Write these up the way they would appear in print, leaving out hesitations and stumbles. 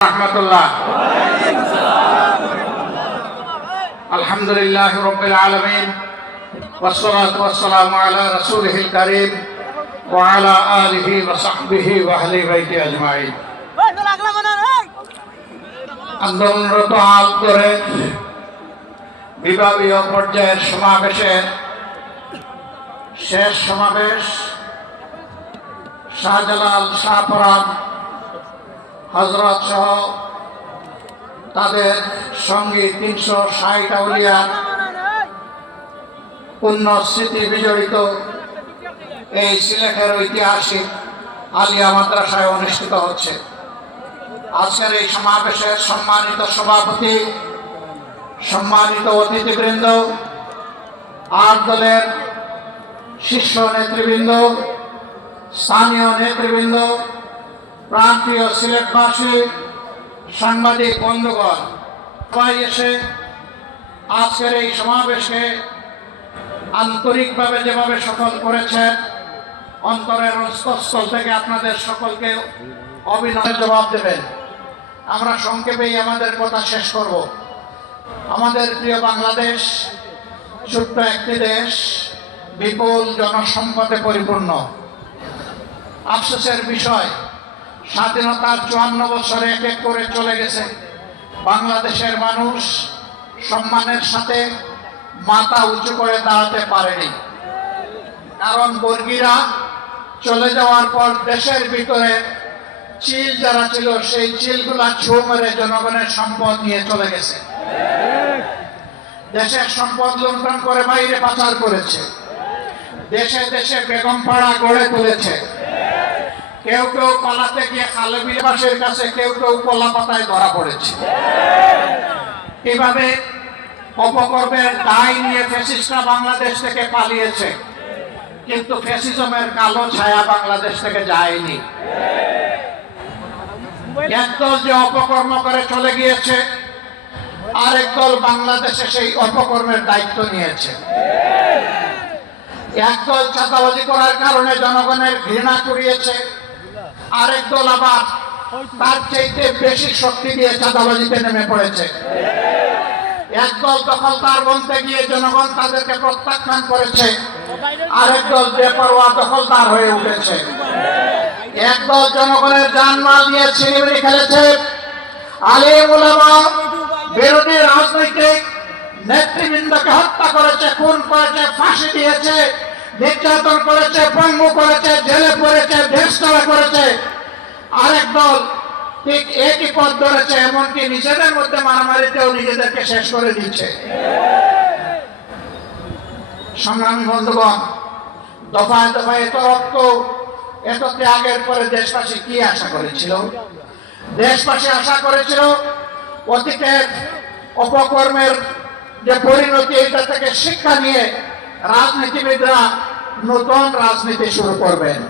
রাহমাতুল্লাহ। আলহামদুলিল্লাহি রাব্বিল আলামিন ওয়াসসালাতু ওয়াসসালামু আলা রাসূলিহিল কারীম ওয়া আলা আলিহি ওয়া সাহবিহি ওয়া আহলি বাইতি আজমাইন। আন্দোলনরত আল করে বিভাগীয় পর্যায়ের সমাবেশের শেষ সমাবেশ শাহজালাল শাহপরান হযরত সহ তাদের সঙ্গী ৩৬০ আউলিয়ার পূর্ণ স্মৃতি বিজড়িত এই সিলেটের ঐতিহাসিক আলিয়া মাদ্রাসায় অনুষ্ঠিত হচ্ছে। আজকের এই সমাবেশের সম্মানিত সভাপতি, সম্মানিত অতিথিবৃন্দ, আট দলের শীর্ষ নেতৃবৃন্দ, স্থানীয় নেতৃবৃন্দ, প্রান্তীয় সিলেটবাসী, সাংবাদিক বন্ধুগণ, সবাই এসে আজকের এই সমাবেশকে আন্তরিকভাবে যেভাবে সফল করেছেন, অন্তরের অন্তঃস্থল থেকে আপনাদের সকলকে অভিনন্দন জবাব দেবেন। আমরা সংক্ষেপেই আমাদের কথা শেষ করব। আমাদের প্রিয় বাংলাদেশ ছোট্ট একটি দেশ, বিপুল জনসম্পদে পরিপূর্ণ। আফসোসের বিষয়, স্বাধীনতার ৫৪ বছরে এক এক করে চলে গেছে, বাংলাদেশের মানুষ সম্মানের সাথে মাথা উঁচু করে দাঁড়াতে পারেনি। কারণ বর্গীরা চলে যাওয়ার পর দেশের ভিতরে চিল যারা ছিল, সেই চিলগুলা ছোঁ মেরে জনগণের সম্পদ নিয়ে চলে গেছে। দেশের সম্পদ লুণ্ঠন করে বাইরে পাচার করেছে, দেশে দেশে বেগমপাড়া গড়ে তুলেছে। কেউ কেউ পালাতে গিয়ে খালেবিলের কাছে, কেউ কেউ কলা পাতায় ধরা পড়েছে। এভাবে অপকর্মের দায় নিয়ে ফ্যাসিস্টরা বাংলাদেশ থেকে পালিয়েছে, কিন্তু ফ্যাসিজমের কালো ছায়া বাংলাদেশ থেকে যায়নি। একদল যে অপকর্ম করে চলে গিয়েছে, আরেক দল বাংলাদেশে সেই অপকর্মের দায়িত্ব নিয়েছে। একদল চাঁদাবাজি করার কারণে জনগণের ঘৃণা করিয়েছে, আরেক দল আবার তার চাইতে বেশি শক্তি দিয়ে চাঁদাবাজিতে নেমে পড়েছে। একদল দখলদার বলতে গিয়ে জনগণ তাদেরকে প্রত্যাখ্যান করেছে, আরেক দল বেপরোয়া দখলদার হয়ে উঠেছে। একদল জনগণের জানমাল নিয়ে ছিনিমিনি খেলেছে, আলেম ওলামা বিরোধী রাজনৈতিক নেতৃবৃন্দকে হত্যা করেছে, খুন করেছে, ফাঁসি দিয়েছে, নির্যাতন করেছে, পঙ্গু করেছে, জেলে পড়েছে, দেশতলা করেছে। আরেক দল ঠিক একই পথ ধরেছে, এমনকি নিজেদের মধ্যে মারামারিতেও নিজেদেরকে শেষ করে দিচ্ছে। সংগ্রামী বন্ধুগণ, দফায় দফায় এত রক্ত, এত ত্যাগের পরে দেশবাসী কি আশা করেছিল? দেশবাসী আশা করেছিল অতীতের অপকর্মের যে পরিণতি, এটা থেকে শিক্ষা নিয়ে রাজনীতিবিদরা নতুন রাজনীতি শুরু করবেন।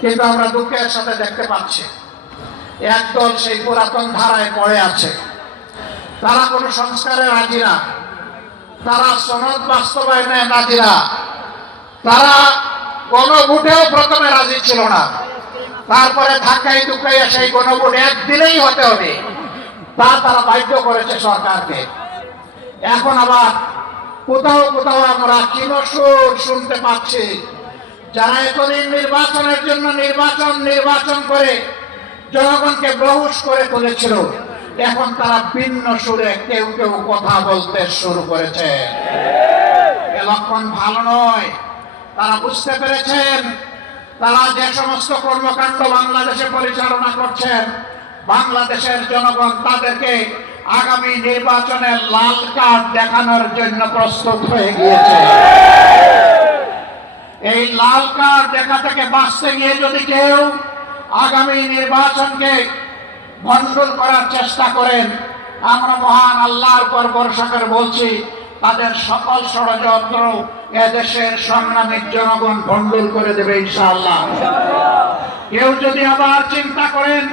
কিন্তু আমরা দুঃখের সাথে দেখতে পাচ্ছি একদল সেই পুরাতন ধারায় পড়ে আছে। তারা কোনো সংস্কারে রাজি না, তারা সনদ বাস্তবায়নে রাজি না, তারা গণভোটেও প্রথমে রাজি ছিল না, তারপরে ধাক্কাই ধুকাইয়া সেই গণভোট একদিনেই হতে হবে তারা বাধ্য করেছে সরকারকে। এখন আবার কোথাও কোথাও আমরা কিনসুর শুনতে পাচ্ছি, যারা এতদিন নির্বাচনের জন্য নির্বাচন করে জনগণকে বেহুশ করে তুলেছিল, এখন তারা ভিন্ন সুরে কেউ কেউ কথা বলতে শুরু করেছে। এ লক্ষণ ভালো নয়। তারা বুঝতে পেরেছেন, তারা যে সমস্ত কর্মকাণ্ড বাংলাদেশে পরিচালনা করছেন, বাংলাদেশের জনগণ তাদেরকে আগামী নির্বাচনে লাল কার্ড দেখানোর জন্য প্রস্তুত হয়ে গিয়েছে। এই লাল কার্ড দেখা থেকে বাঁচতে গিয়ে যদি কেউ আগামী নির্বাচনকে ভণ্ডুল করার চেষ্টা করেন, আমরা মহান আল্লাহর উপর ভরসা করে বলছি, তাদের সকল ষড়যন্ত্র এদেশের সংগ্রামী জনগণ ভণ্ডুল করে দেবে ইনশাআল্লাহ। কেউ যদি আবার চিন্তা করেন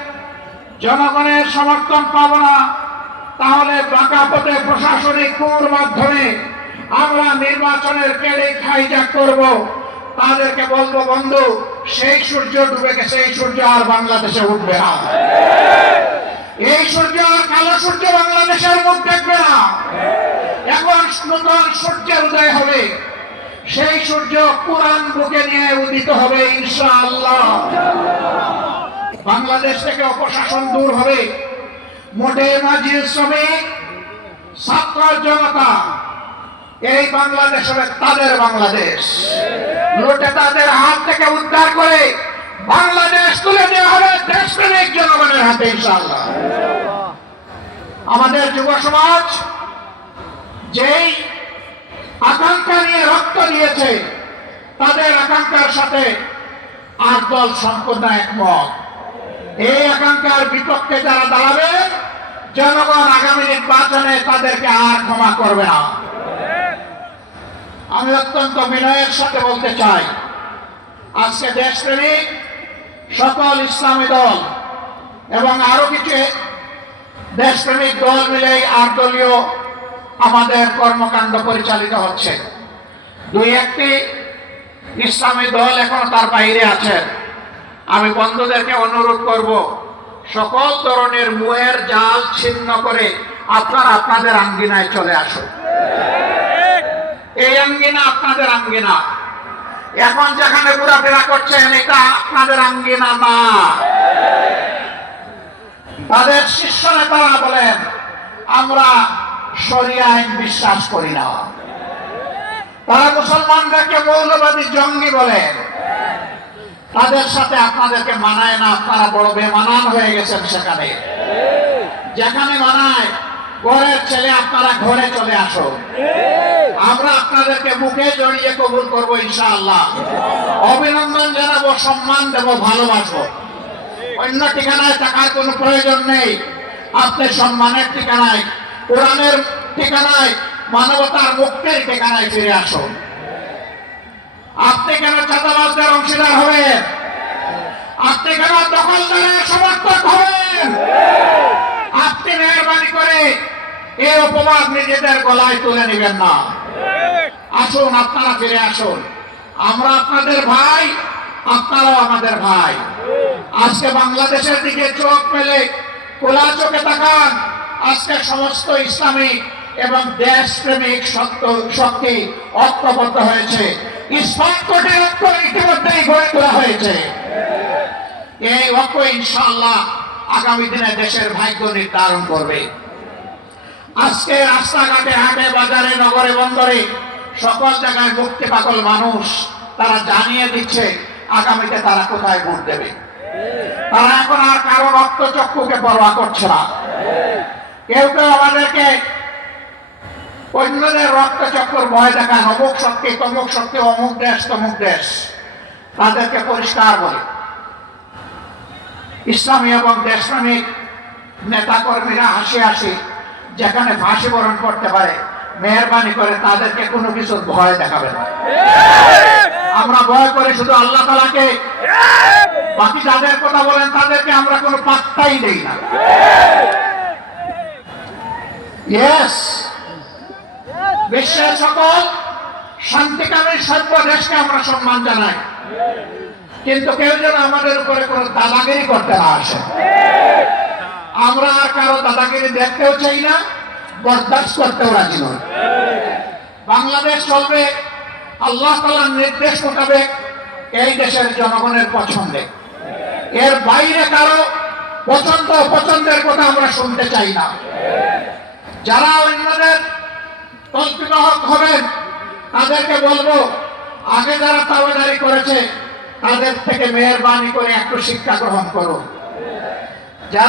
জনগণের সমর্থন পাবো না, তাহলে বাঁকা পথে প্রশাসনিক কুর মাধ্যমে আমরা নির্বাচনের ক্যাডেট হাইজ্যাক করব, তাদেরকে বলবো, বন্ধু, সেই সূর্য ডুবে গেছে, এই সূর্য আর বাংলাদেশে উঠবে না। সূর্য বাংলাদেশের মুখ দেখবে না। এখন নতুন সূর্যের উদয় হবে, সেই সূর্য কোরআন বুকে নিয়ে উদিত হবে ইনশাআল্লাহ। বাংলাদেশ থেকে অপশাসন দূর হবে। মোটে মাঝি শ্রমিক ছাত্র জনতা এই বাংলাদেশ হবে তাদের বাংলাদেশ। লুটে তাদের হাত থেকে উদ্ধার করে বাংলাদেশ তুলে দেওয়া হবে দেশপ্রেমিক জনগণের হাতে ইনশাআল্লাহ। আমাদের যুব সমাজ যেই আকাঙ্ক্ষা নিয়ে রক্ত দিয়েছে, তাদের আকাঙ্ক্ষার সাথে আর দল সম্পূর্ণ একমত। এই আকাঙ্ক্ষার বিপক্ষে যারা দাঁড়াবে, জনগণ আগামী নির্বাচনে তাদেরকে আর ক্ষমা করবে না। আমি অত্যন্ত বিনয়ের সাথে বলতে চাই, আজকে দেশপ্রেমিক সকল ইসলামী দল এবং আরো কিছু দেশপ্রেমিক দল মিলেই 8 দলীয় আমাদের কর্মকাণ্ড পরিচালিত হচ্ছে। দুই একটি ইসলামী দল এখনো তার বাইরে আছেন। আমি বন্ধুদেরকে অনুরোধ করব, সকল ধরনের মোহের জাল ছিন্ন করে আপনারা আপনাদের আঙ্গিনায় চলে আসুন। এই আঙ্গিনা আপনাদের আঙ্গিনা। এখন যেখানে ঘোরাফেরা করছেন এটা আপনাদের আঙ্গিনা না। তাদের শীর্ষ নেতারা বলেন আমরা শরিয়া আইন বিশ্বাস করি না। তারা মুসলমানদেরকে মৌলবাদী জঙ্গি বলেন। তাদের সাথে আপনাদেরকে মানায় না, আপনারা বড় বেমানান হয়ে গেছেন। সেখানে যেখানে মানায় ঘরের ছেলে আপনারা ঘরে চলে আসুন। আমরা আপনাদেরকে মুখে জড়িয়ে কবুল করবো ইনশাআল্লাহ। অভিনন্দন জানাবো, সম্মান দেব, ভালোবাসবো। অন্য ঠিকানায় থাকার কোনো প্রয়োজন নেই। আপনি সম্মানের ঠিকানায়, কোরআনের ঠিকানায়, মানবতার মুক্তির ঠিকানায় ফিরে আসুন। আপনি কেন চাঁদাবাজদের অংশীদার হবেন? আপনি কেন দখলদারের সমর্থক হবেন? আপনি মেহরবানি করে এই অপবাদ নিজেদের গলায় তুলে নেবেন না। আসুন, আপনারা ফিরে আসুন। আমরা আপনাদের ভাই, আপনারাও আমাদের ভাই। আজকে বাংলাদেশের দিকে চোখ মেলে খোলা চোখে তাকান। আজকে সমস্ত ইসলামিক এবং দেশপ্রেমিক শক্তি ঐক্যবদ্ধ হয়েছে। ইসলাম কোটের ঐক্য ইতিমধ্যেই গড়ে তোলা হয়েছে। এই ঐক্য ইনশাআল্লাহ আগামী দিনে দেশের ভাগ্য নির্ধারণ করবে। আজকে রাস্তাঘাটে, হাটে, বাজারে, নগরে, বন্দরে সকল জায়গায় মুক্তি পাগল মানুষ তারা জানিয়ে দিচ্ছে আগামীতে তারা কোথায় ভোট দেবে। তারা এখন আর কারো রক্তচক্ষুকে পরোয়া করছে না। কেউ কেউ আমাদেরকে অন্যদের রক্তচক্ষুর ভয় দেখান, অমুক শক্তি, তমুক শক্তি, অমুক দেশ, তমুক দেশ। তাদেরকে পরিষ্কার বলে, ইসলামী এবং দেশপ্রেমিক নেতা কর্মীরা হাসি হাসি যেখানে ফাঁসি বরণ করতে পারে, মেহরবানি করে তাদেরকে কোনো কিছুর ভয় দেখাবে না। আমরা ভয় করি শুধু আল্লাহ তাআলাকে। বাকি যাদের কথা বলেন তাদেরকে আমরা কোনো পাত্তাই দেই না। ইয়েস, বিশ্বের সকল শান্তিকামী সভ্য দেশকে আমরা সম্মান জানাই, কিন্তু কেউ যেন আমাদের উপরে কোনো দাদাগিরি করতে না আসে। আমরা আর কারো দাদাগিরি দেখতেও চাই না, বরদাস্ত করতেও রাজি নই। বাংলাদেশ চলবে আল্লাহ তাআলার নির্দেশ মোতাবেক, এই দেশের জনগণের পছন্দে। এর বাইরে কারো পছন্দ অপছন্দের কথা আমরা শুনতে চাই না। যারা অন্যদের কল্পিত হবেন তাদেরকে বলবো, আগে যারা তাবেদারি করেছে তাদের থেকে মেহরবানি করে একটু শিক্ষা গ্রহণ করুন।